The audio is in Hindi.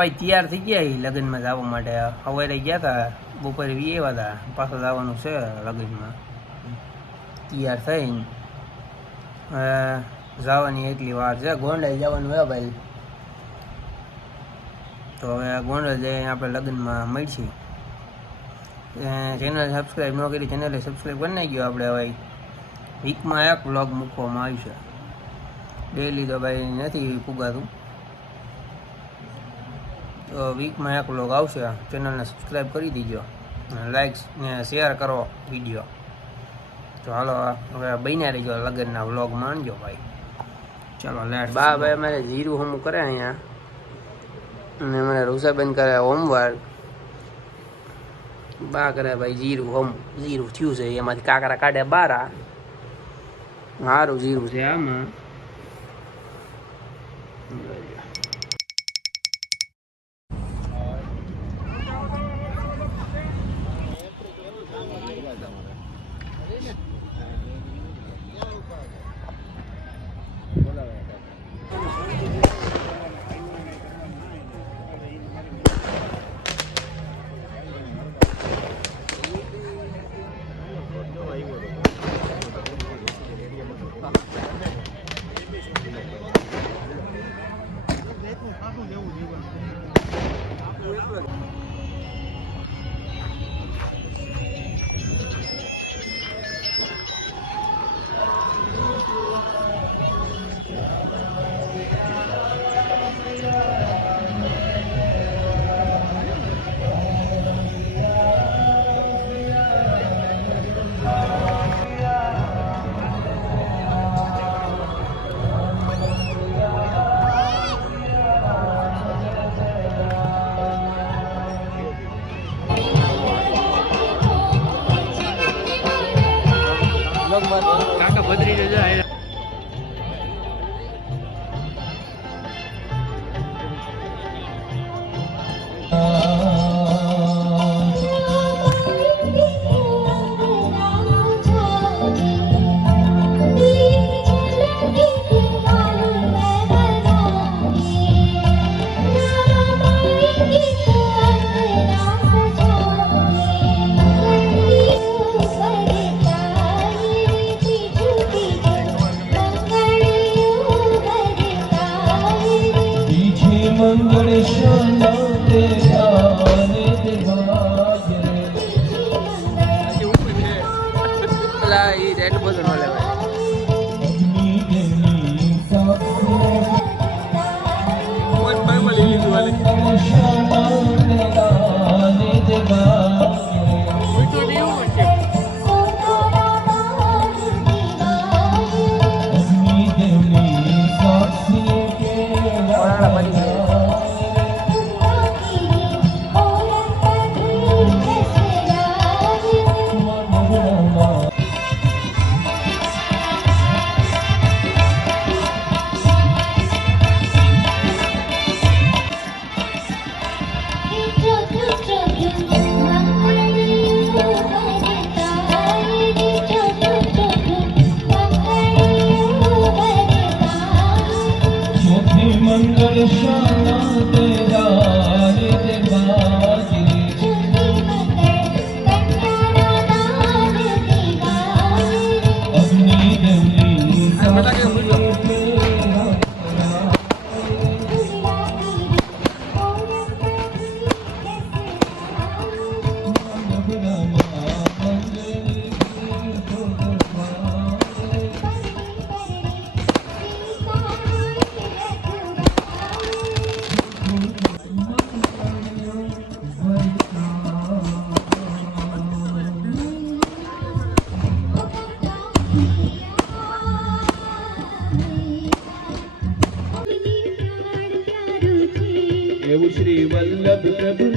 भाई तैयार थी गया लगन में जवा माटे सवारे गया था बपोरे एवा था पाछा जवानुं छे लगन में तैयार थईने जवानी एटली वार छे गोंडल जवानुं है भाई तो हवे गोंडल जईने आपणे लगन में मळीए चेनल सब्सक्राइब न करी चेनल सब्सक्राइब कर नाख्यो आपणे हवे वीक में एक व्लॉग मूकवामां आवशे डेली तो भाई नहीं पुगातुं तो वीक में एक व्लॉग आवशे चेनल ने सब्सक्राइब करी दीजो लाइक ने शेयर करो वीडियो तो हालो हवे बन्या रहीजो लगनना व्लॉग माणजो भाई चलो लेट बा भाई मारे जीरू हम करे अहींया ने मारे रुसाबेन करे होमवर्क बा करे भाई जीरू होम जीरू थयुं छे एमांथी काकरा काढे बारा हारू जीरू छे आमां काका बदरी जो जाए એવું શ્રી વલ્લભ પ્રભુ